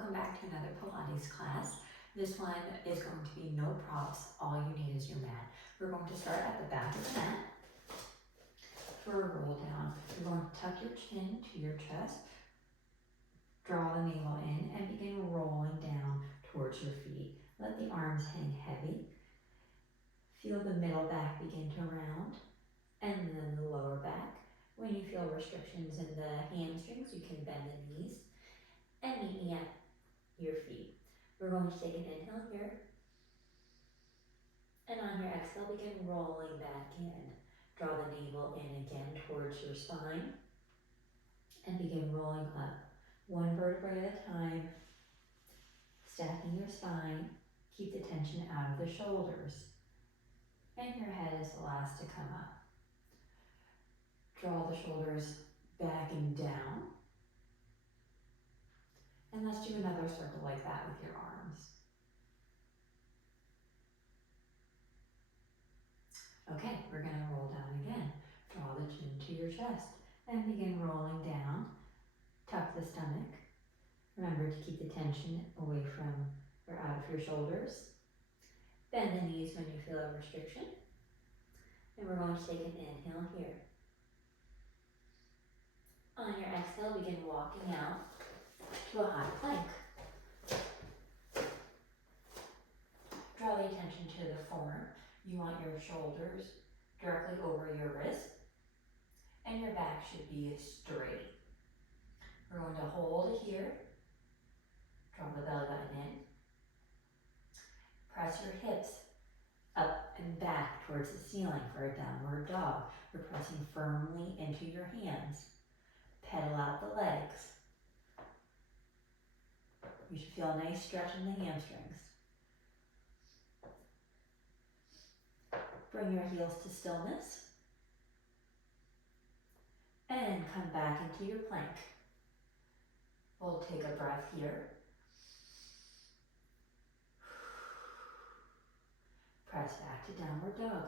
Welcome back to another Pilates class. This one is going to be no props. All you need is your mat. We're going to start at the back of the mat. For a roll down, you're going to tuck your chin to your chest, draw the navel in, and begin rolling down towards your feet. Let the arms hang heavy. Feel the middle back begin to round, and then the lower back. When you feel restrictions in the hamstrings, you can bend the knees and meet me at your feet. We're going to take an inhale here, and on your exhale, begin rolling back in. Draw the navel in again towards your spine, and begin rolling up, one vertebrae at a time, stacking your spine. Keep the tension out of the shoulders, and your head is the last to come up. Draw the shoulders back and down. And let's do another circle like that with your arms. Okay, we're going to roll down again. Draw the chin to your chest and begin rolling down. Tuck the stomach. Remember to keep the tension away from or out of your shoulders. Bend the knees when you feel a restriction. And we're going to take an inhale here. On your exhale, begin walking out to a high plank. Draw the attention to the form. You want your shoulders directly over your wrist, and your back should be straight. We're going to hold it here. Draw the belly button in. Press your hips up and back towards the ceiling for a downward dog. We're pressing firmly into your hands. Pedal out the legs. You should feel a nice stretch in the hamstrings. Bring your heels to stillness. And come back into your plank. We'll take a breath here. Press back to downward dog.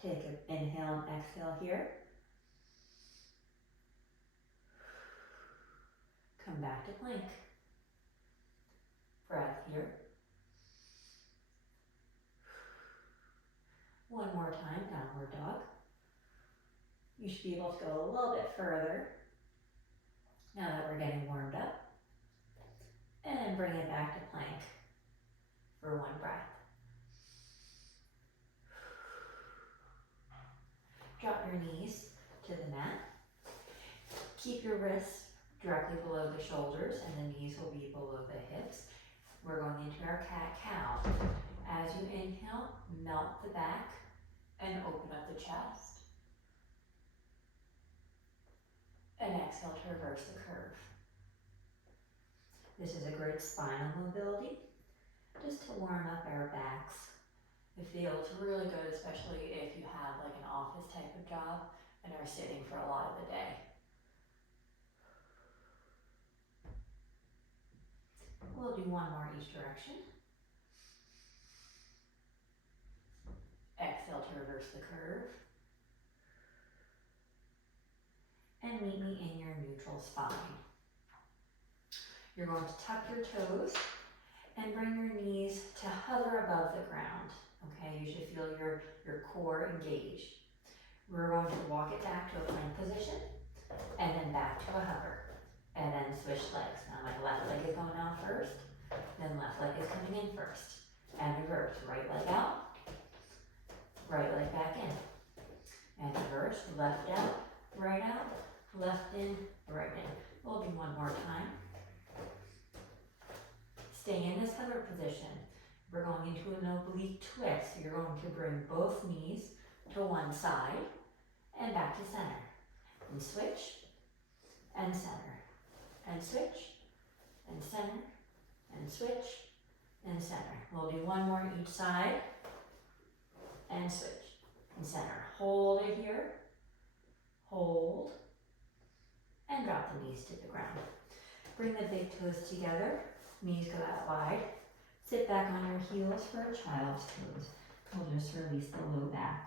Take an inhale and exhale here. Come back to plank. Breath here. One more time, downward dog. You should be able to go a little bit further now that we're getting warmed up. And bring it back to plank for one breath. Drop your knees to the mat. Keep your wrists directly below the shoulders, and the knees will be below the hips. We're going into our cat-cow. As you inhale, melt the back and open up the chest. And exhale to reverse the curve. This is a great spinal mobility, just to warm up our backs. It feels really good, especially if you have like an office type of job and are sitting for a lot of the day. We'll do one more each direction. Exhale to reverse the curve. And meet me in your neutral spine. You're going to tuck your toes and bring your knees to hover above the ground. Okay, you should feel your core engaged. We're going to walk it back to a plank position and then back to a hover. And then switch legs. Now my left leg is going out first, then left leg is coming in first. And reverse, right leg out, right leg back in. And reverse, left out, left in, right in. We'll do one more time. Stay in this hover position. We're going into an oblique twist. You're going to bring both knees to one side and back to center. And switch, and center. And switch, and center, and switch, and center. We'll do one more each side, and switch, and center. Hold it here, hold, and drop the knees to the ground. Bring the big toes together, knees go out wide. Sit back on your heels for a child's pose. We'll just release the low back.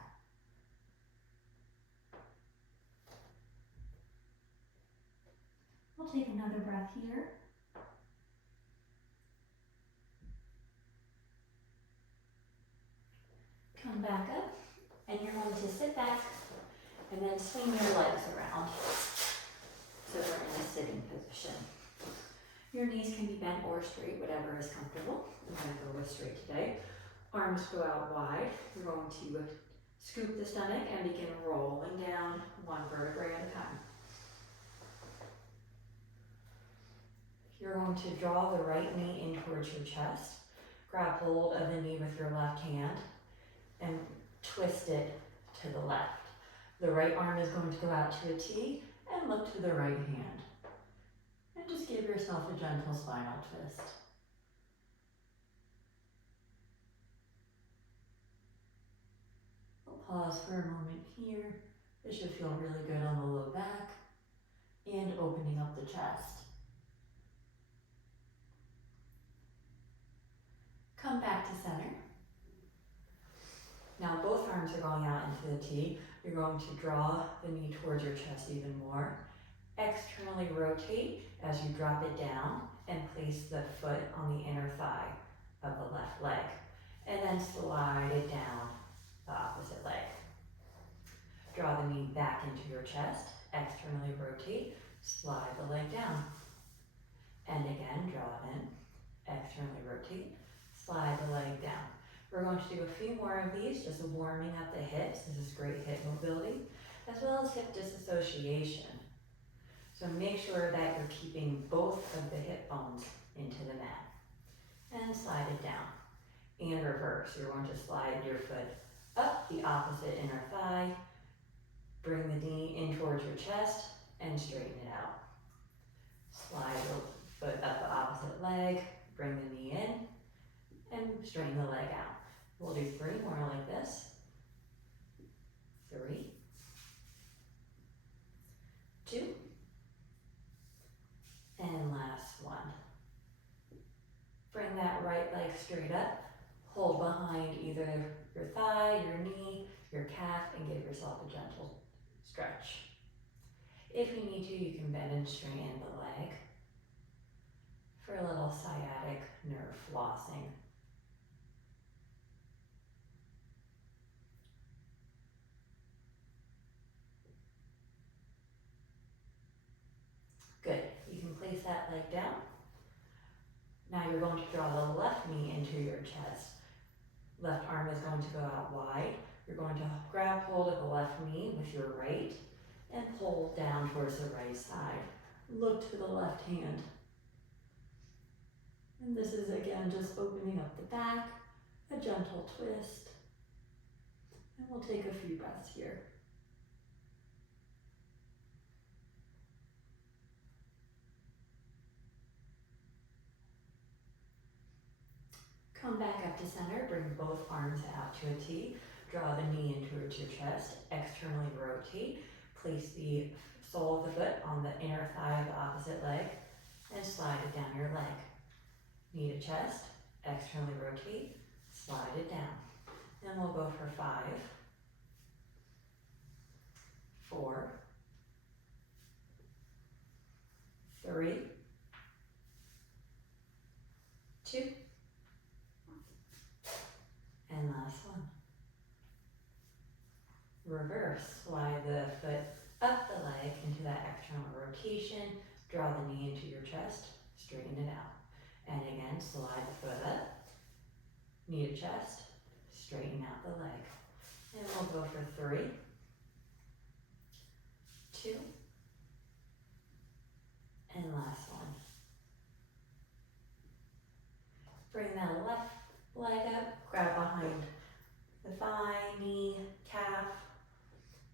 We'll take another breath here. Come back up, and you're going to sit back and then swing your legs around. So we're in a sitting position. Your knees can be bent or straight, whatever is comfortable. I'm going to go with straight today. Arms go out wide. You're going to scoop the stomach and begin rolling down one vertebrae at a time. You're going to draw the right knee in towards your chest. Grab hold of the knee with your left hand and twist it to the left. The right arm is going to go out to a T and look to the right hand. And just give yourself a gentle spinal twist. We'll pause for a moment here. This should feel really good on the low back and opening up the chest. Come back to center. Now both arms are going out into the T. You're going to draw the knee towards your chest even more. Externally rotate as you drop it down and place the foot on the inner thigh of the left leg. And then slide it down the opposite leg. Draw the knee back into your chest. Externally rotate, slide the leg down. And again, draw it in. Externally rotate, slide the leg down. We're going to do a few more of these, just warming up the hips. This is great hip mobility, as well as hip disassociation. So make sure that you're keeping both of the hip bones into the mat. And slide it down. And reverse. You're going to slide your foot up the opposite inner thigh. Bring the knee in towards your chest and straighten it out. Slide the foot up the opposite leg. Bring the knee in and straighten the leg out. We'll do 3 more like this. 3, 2, and last one. Bring that right leg straight up. Hold behind either your thigh, your knee, your calf, and give yourself a gentle stretch. If you need to, you can bend and straighten the leg for a little sciatic nerve flossing. Good. You can place that leg down. Now you're going to draw the left knee into your chest. Left arm is going to go out wide. You're going to grab hold of the left knee with your right and pull down towards the right side. Look to the left hand. And this is again just opening up the back, a gentle twist. And we'll take a few breaths here. Come back up to center, bring both arms out to a T. Draw the knee in towards your chest, externally rotate. Place the sole of the foot on the inner thigh of the opposite leg and slide it down your leg. Knee to chest, externally rotate, slide it down. Then we'll go for 5, 4, 3, 2, and last one. Reverse, slide the foot up the leg into that external rotation, draw the knee into your chest, straighten it out. And again, slide the foot up, knee to chest, straighten out the leg. And we'll go for 3, 2, and last one. Bring that left leg up, grab behind the thigh, knee, calf,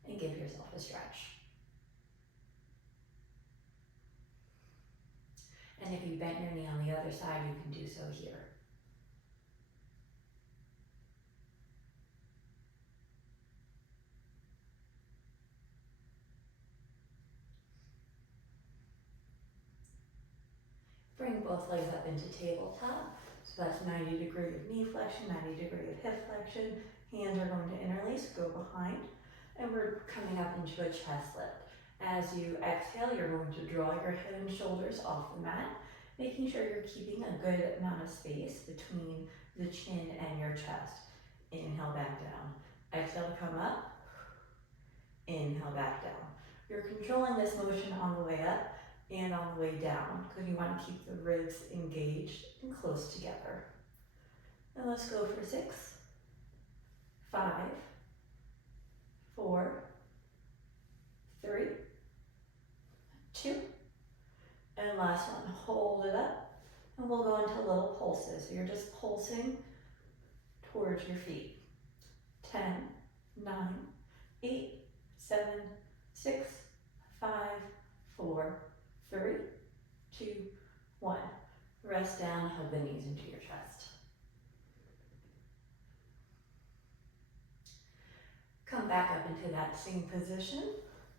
and give yourself a stretch. And if you bent your knee on the other side, you can do so here. Bring both legs up into tabletop. So that's 90 degree of knee flexion, 90 degree of hip flexion. Hands are going to interlace, go behind, and we're coming up into a chest lift. As you exhale, you're going to draw your head and shoulders off the mat, making sure you're keeping a good amount of space between the chin and your chest. Inhale, back down. Exhale to come up. Inhale, back down. You're controlling this motion on the way up and on the way down because you want to keep the ribs engaged and close together. And let's go for 6, 5, 4, 3, 2, and last one. Hold it up, and we'll go into little pulses. So you're just pulsing towards your feet. 10, 9, 8, 7, 6, 5, 4, 3, 2, 1. Rest down, hug the knees into your chest. Come back up into that same position.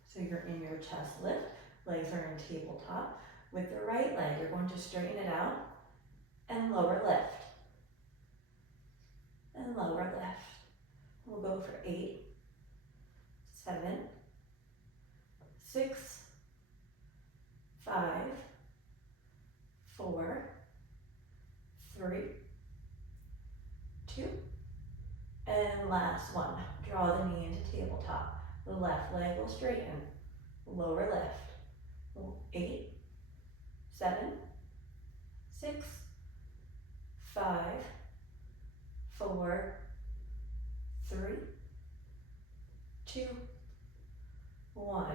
So you're in your chest lift, legs are in tabletop. With the right leg, you're going to straighten it out and lower lift. And lower lift. We'll go for 8, 7, 6, 5, 4, 3, 2, and last one. Draw the knee into tabletop. The left leg will straighten. Lower lift. 8, 7, 6, 5, 4, 3, 2, 1.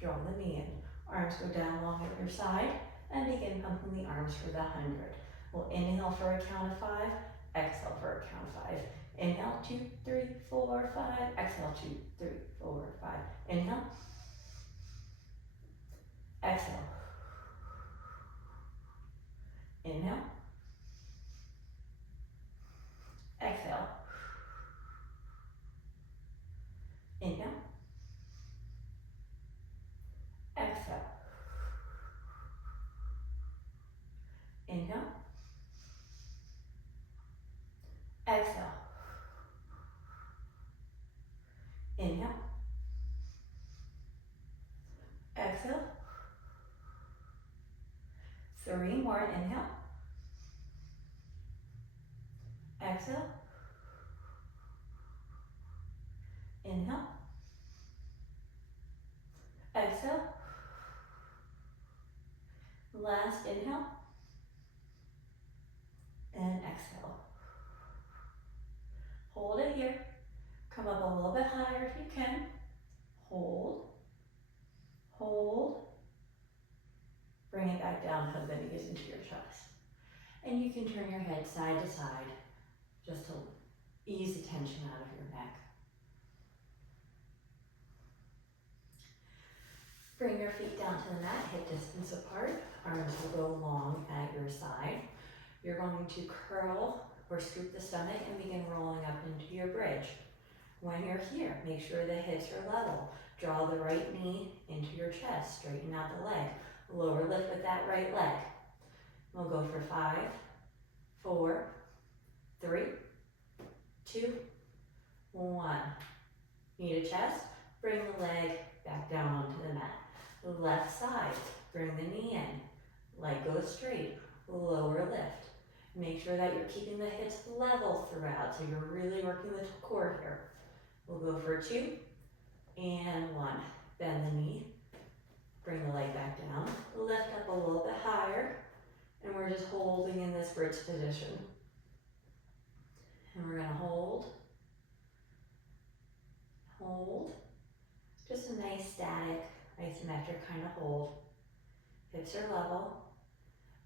Draw the knee in. Arms go down long at your side and begin pumping the arms for the 100. We'll inhale for a count of 5, exhale for a count of 5. Inhale, 2, 3, 4, 5. Exhale, 2, 3, 4, 5. Inhale. Exhale. Inhale. Exhale. Inhale. Exhale. Inhale. Exhale. Inhale. Exhale. 3 more. Inhale. Exhale. Inhale. Exhale. Last inhale. And exhale. Hold it here. Come up a little bit higher if you can. Hold. Hold. Bring it back down, hug the knees into your chest. And you can turn your head side to side just to ease the tension out of your neck. Bring your feet down to the mat, hip distance apart. Arms will go long at your side. You're going to curl or scoop the stomach and begin rolling up into your bridge. When you're here, make sure the hips are level. Draw the right knee into your chest, straighten out the leg. Lower lift with that right leg. We'll go for 5, 4, 3, 2, 1. Need a chest? Bring the leg back down onto the mat. The left side, bring the knee in. Leg goes straight. Lower lift. Make sure that you're keeping the hips level throughout, so you're really working the core here. We'll go for 2 and 1. Bend the knee. Bring the leg back down. Lift up a little bit higher. And we're just holding in this bridge position. And we're going to hold. Hold. Just a nice static, isometric kind of hold. Hips are level.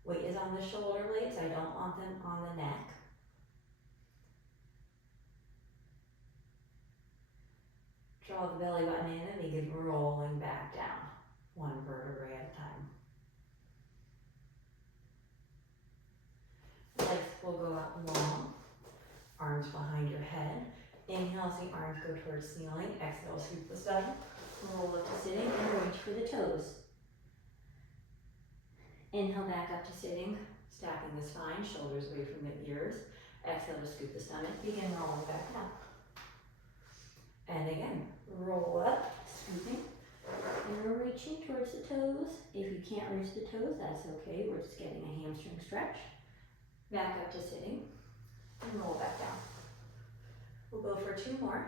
Weight is on the shoulder blades. I don't want them on the neck. Draw the belly button in and begin rolling back down, one vertebrae at a time. Legs will go out long, arms behind your head. Inhale as the arms go towards ceiling. Exhale, scoop the stomach. Roll up to sitting and reach for the toes. Inhale back up to sitting, stacking the spine, shoulders away from the ears. Exhale to scoop the stomach, begin rolling back up. And again, roll up, scooping, and we're reaching towards the toes. If you can't reach the toes, that's okay. We're just getting a hamstring stretch. Back up to sitting, and roll back down. We'll 2 more.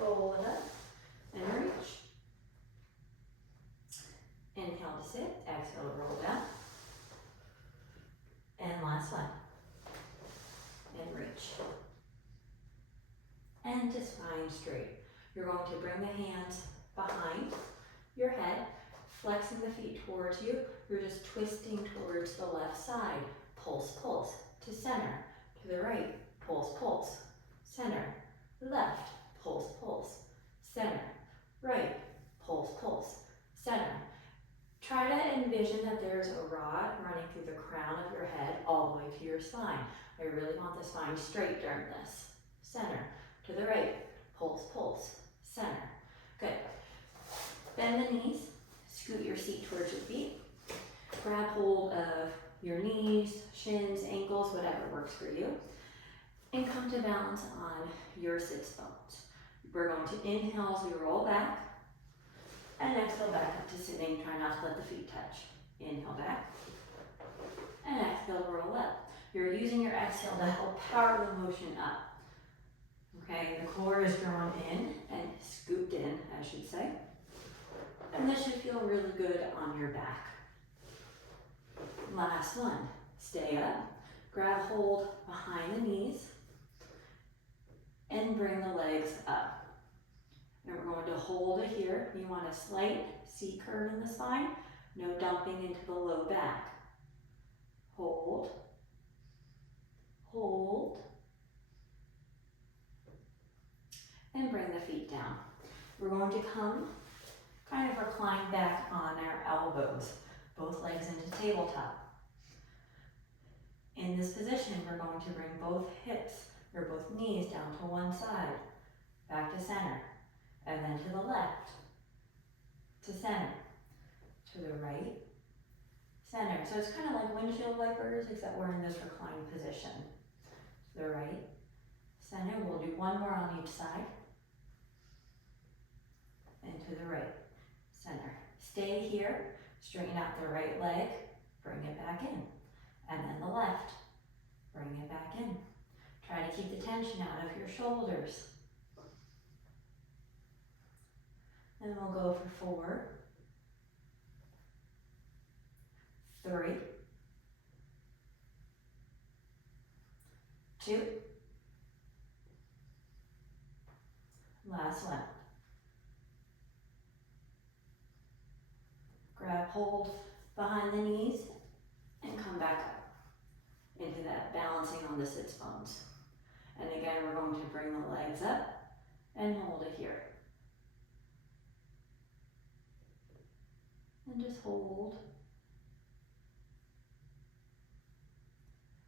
Roll it up and reach. Inhale to sit, exhale to roll down. And last one. And reach. And to spine straight. You're going to bring the hands behind your head, flexing the feet towards you. You're just twisting towards the left side. Pulse, pulse, to center, to the right, pulse, pulse, center, left, pulse, pulse, center, right, pulse, pulse, center. Try to envision that there's a rod running through the crown of your head all the way to your spine. I really want the spine straight during this. Center, to the right, pulse, pulse, center. Good. Bend the knees, scoot your seat towards your feet. Grab hold of your knees, shins, ankles, whatever works for you. And come to balance on your sits bones. We're going to inhale as we roll back. And exhale back up to sitting. Try not to let the feet touch. Inhale back. And exhale to roll up. You're using your exhale to help power the motion up. Okay, the core is drawn in and scooped in, I should say. And this should feel really good on your back. Last one. Stay up. Grab hold behind the knees. And bring the legs up. And we're going to hold it here. You want a slight C curve in the spine. No dumping into the low back. Hold. Hold. And bring the feet down. We're going to come, kind of recline back on our elbows. Both legs into tabletop. In this position, we're going to bring both hips, or both knees down to one side. Back to center. And then to the left, to center, to the right, center. So it's kind of like windshield wipers, except we're in this reclined position. To the right, center. We'll do one more on each side. And to the right, center. Stay here, straighten out the right leg, bring it back in. And then the left, bring it back in. Try to keep the tension out of your shoulders. And we'll go for 4, 3, 2, last one. Grab hold behind the knees and come back up into that balancing on the sits bones. And again, we're going to bring the legs up and hold it here. And just hold.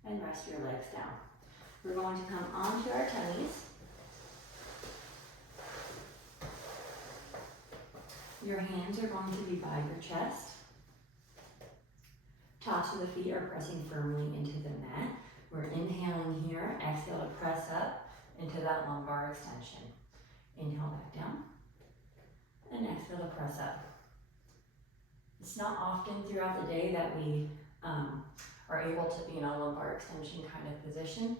And rest your legs down. We're going to come onto our tummies. Your hands are going to be by your chest. Tops of the feet are pressing firmly into the mat. We're inhaling here. Exhale to press up into that lumbar extension. Inhale back down. And exhale to press up. It's not often throughout the day that we are able to be in a lumbar extension kind of position.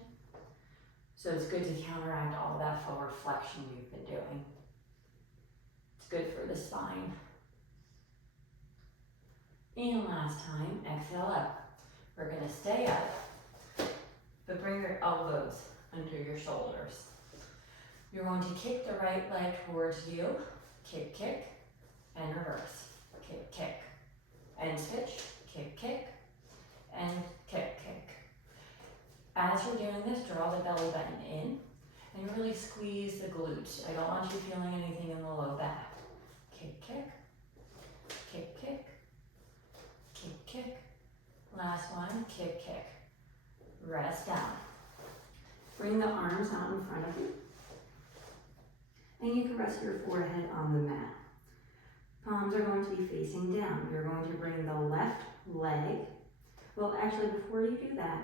So it's good to counteract all that forward flexion we've been doing. It's good for the spine. And last time, exhale up. We're going to stay up, but bring your elbows under your shoulders. You're going to kick the right leg towards you. Kick, kick, and reverse. Kick, kick, and switch. Kick, kick, and kick, kick. As you're doing this, draw the belly button in and really squeeze the glutes. I don't want you feeling anything in the low back. Kick, kick, kick, kick, kick, kick. Last one, kick, kick. Rest down. Bring the arms out in front of you. And you can rest your forehead on the mat. Palms are going to be facing down. You're going to bring the left leg. Well, actually, before you do that,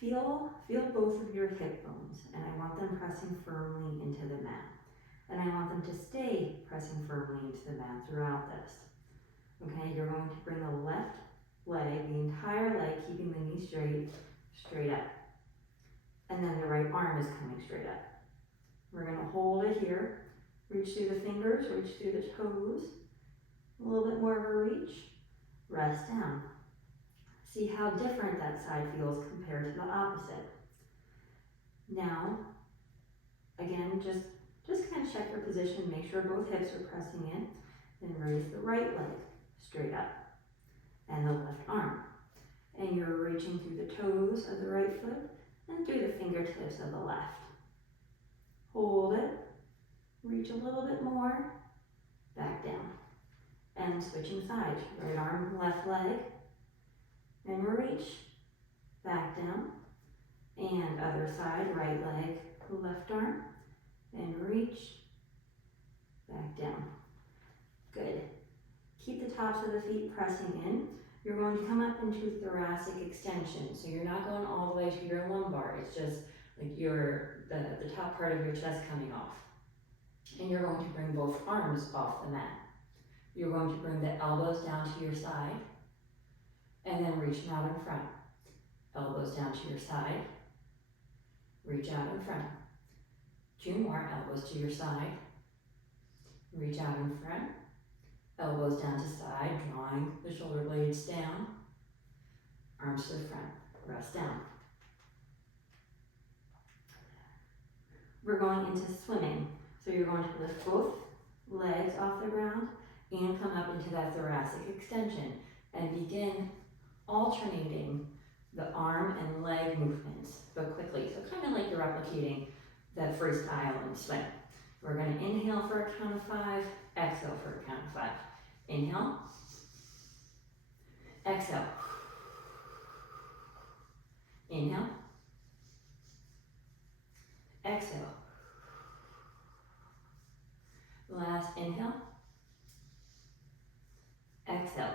feel both of your hip bones, and I want them pressing firmly into the mat. And I want them to stay pressing firmly into the mat throughout this. Okay, you're going to bring the left leg, the entire leg, keeping the knee straight, straight up. And then the right arm is coming straight up. We're gonna hold it here. Reach through the fingers, reach through the toes. A little bit more of a reach. Rest down. See how different that side feels compared to the opposite. Now, again, just kind of check your position, make sure both hips are pressing in, then raise the right leg straight up and the left arm. And you're reaching through the toes of the right foot and through the fingertips of the left. Hold it, reach a little bit more, back down. And switching sides, right arm, left leg, and reach, back down. And other side, right leg, left arm, and reach, back down. Good. Keep the tops of the feet pressing in. You're going to come up into thoracic extension. So you're not going all the way to your lumbar. It's just like the top part of your chest coming off. And you're going to bring both arms off the mat. You're going to bring the elbows down to your side and then reach out in front. Elbows down to your side, reach out in front. 2 more, elbows to your side, reach out in front. Elbows down to side, drawing the shoulder blades down. Arms to the front, rest down. We're going into swimming. So you're going to lift both legs off the ground and come up into that thoracic extension and begin alternating the arm and leg movements, but quickly. So kind of like you're replicating that freestyle and swim. We're going to inhale for a count of 5, exhale for a count of 5. Inhale, exhale. Inhale, exhale. Last inhale, exhale.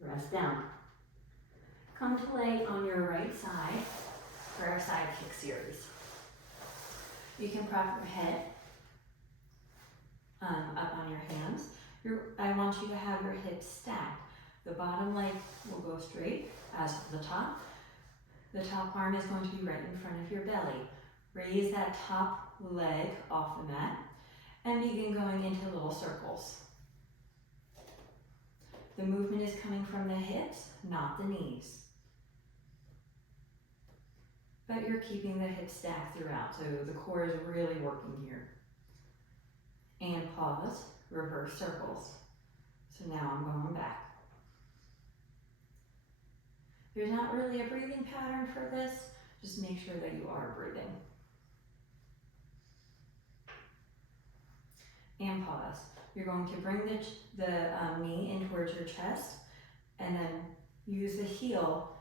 Rest down. Come to lay on your right side for our side kick series. You can prop your head up on your hands. I want you to have your hips stacked. The bottom leg will go straight as for the top. The top arm is going to be right in front of your belly. Raise that top leg off the mat and begin going into little circles. The movement is coming from the hips, not the knees. But you're keeping the hips stacked throughout, so the core is really working here. And pause, reverse circles. So now I'm going back. There's not really a breathing pattern for this, just make sure that you are breathing. And pause. You're going to bring the knee in towards your chest and then use the heel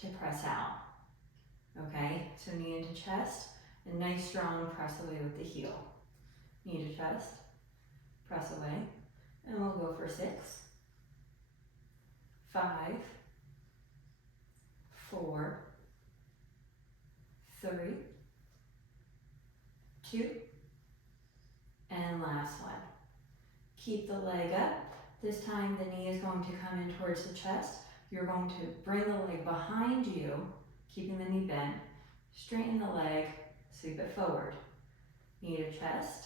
to press out. Okay, so knee into chest and nice strong press away with the heel. Knee to chest, press away, and we'll go for 6, 5, 4, 3, 2, and last one. Keep the leg up. This time the knee is going to come in towards the chest. You're going to bring the leg behind you, keeping the knee bent. Straighten the leg, sweep it forward. Knee to chest.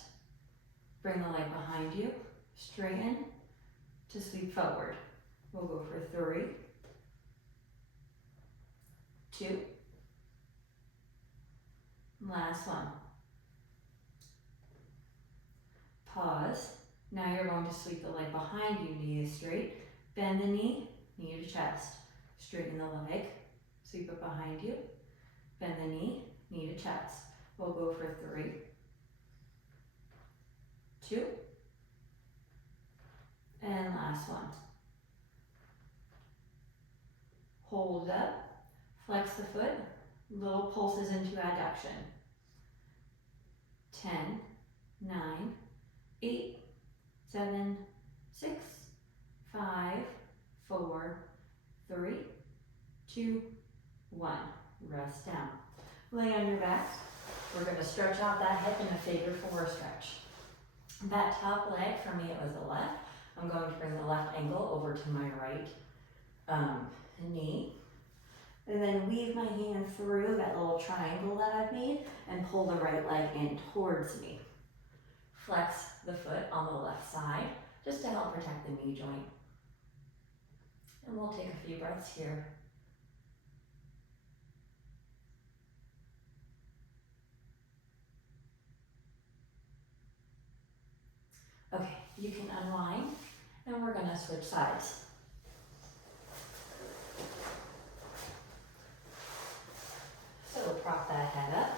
Bring the leg behind you, straighten to sweep forward. We'll go for 3, 2, last one. Pause. Now you're going to sweep the leg behind you, knee is straight. Bend the knee, knee to chest. Straighten the leg, sweep it behind you. Bend the knee, knee to chest. We'll go for 3, 2, and last one. Hold up, flex the foot, little pulses into adduction. 10, 9, 8, 7, 6, 5, 4, 3, 2, 1. Rest down. Lay on your back. We're going to stretch out that hip in a figure 4 stretch. That top leg, for me it was the left. I'm going to bring the left ankle over to my right knee. And then weave my hand through that little triangle that I've made and pull the right leg in towards me. Flex the foot on the left side just to help protect the knee joint. And we'll take a few breaths here. Okay, you can unwind and we're gonna switch sides. So we'll prop that head up.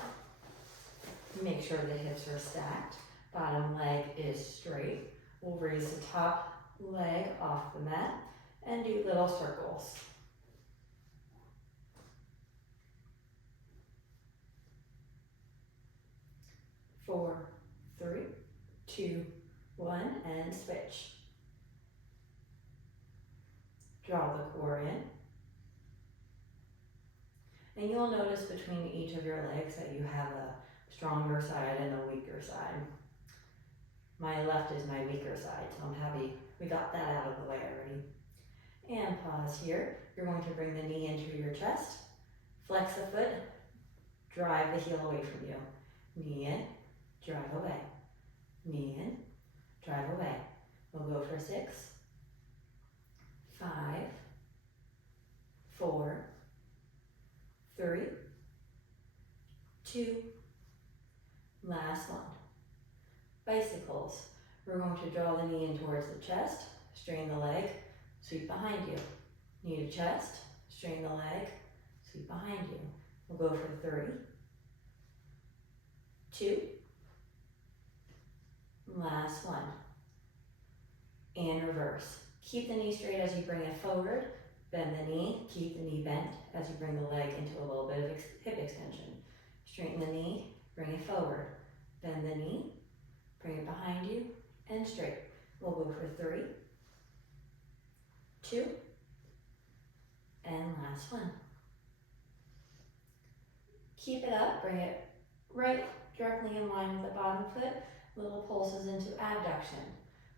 Make sure the hips are stacked. Bottom leg is straight. We'll raise the top leg off the mat and do little circles. 4, 3, 2, 1, and switch. Draw the core in. And you'll notice between each of your legs that you have a stronger side and a weaker side. My left is my weaker side, so I'm happy we got that out of the way already. And pause here. You're going to bring the knee into your chest. Flex the foot. Drive the heel away from you. Knee in, drive away. Knee in, drive away. We'll go for 6, 5, 4, 3, 2, last one. Bicycles. We're going to draw the knee in towards the chest, strain the leg, sweep behind you. Knee to chest, strain the leg, sweep behind you. We'll go for 3, 2, last one. And reverse. Keep the knee straight as you bring it forward. Bend the knee, keep the knee bent as you bring the leg into a little bit of hip extension. Straighten the knee, bring it forward. Bend the knee, bring it behind you, and straight. We'll go for 3, 2, and last one. Keep it up, bring it right directly in line with the bottom foot. Little pulses into abduction.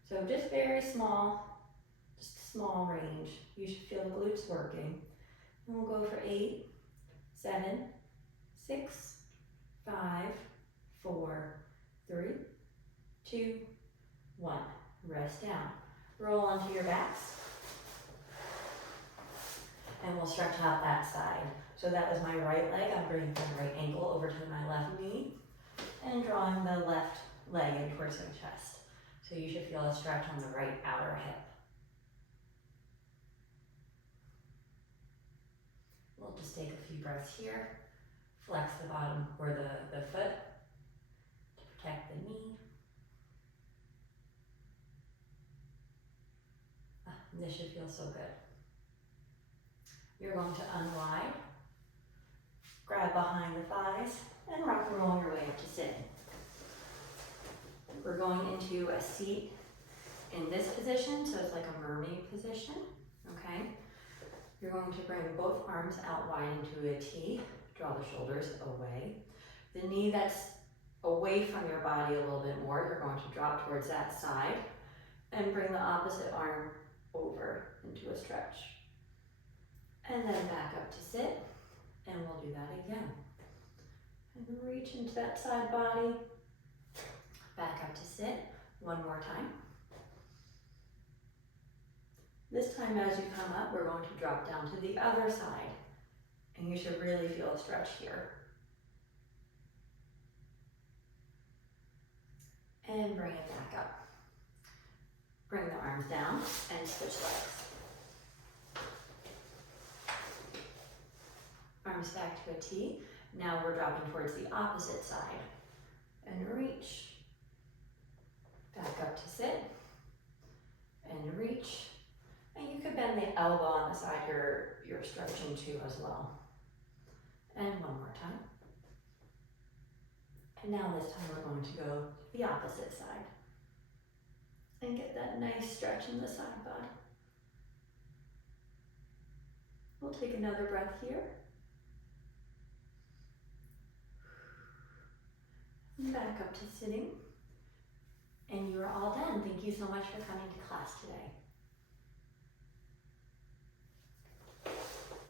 So just very small, just a small range. You should feel the glutes working. And we'll go for 8, 7, 6, 5, 4, 3, 2, 1. Rest down. Roll onto your backs. And we'll stretch out that side. So that was my right leg. I'm bringing my right ankle over to my left knee and drawing the left leg in towards my chest. So you should feel a stretch on the right outer hip. We'll just take a few breaths here. Flex the bottom or the foot to protect the knee. This should feel so good. You're going to unwind, grab behind the thighs, and rock and roll your way up to sitting. We're going into a seat in this position, so it's like a mermaid position, okay? You're going to bring both arms out wide into a T, draw the shoulders away. The knee that's away from your body a little bit more, you're going to drop towards that side and bring the opposite arm over into a stretch. And then back up to sit, and we'll do that again. And reach into that side body, back up to sit, one more time. This time as you come up, we're going to drop down to the other side, and you should really feel a stretch here. And bring it back up. Bring the arms down and switch legs. Arms back to a T. Now we're dropping towards the opposite side. And reach. Back up to sit. And reach. And you could bend the elbow on the side you're stretching to as well. And one more time. And now this time we're going to go to the opposite side. And get that nice stretch in the side body. We'll take another breath here. And back up to sitting. And you are all done. Thank you so much for coming to class today.